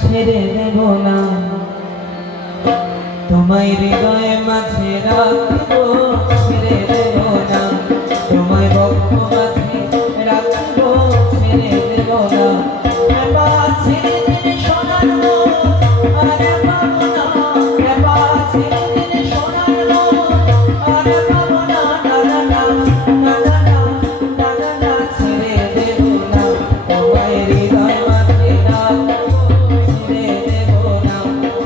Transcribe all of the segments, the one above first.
ছেড়ে দেব না তোমায় হৃদয়ে মাঝে রাখবো ছেড়ে দেব না তোমায় বক্ষ মাঝে রাখবো ছেড়ে দেব না এবার ছেড়ে দিলে সোনার মন আর পাবো না এবার ছেড়ে দিলে সোনার মন আর পাবো না না না না না না না না না ছেড়ে দেব না তোমায় হৃদয়ে মাঝে রাখবো ছেড়ে দেব না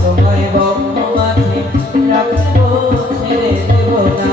তোমায় বক্ষ মাঝে রাখবো ছেড়ে দেব না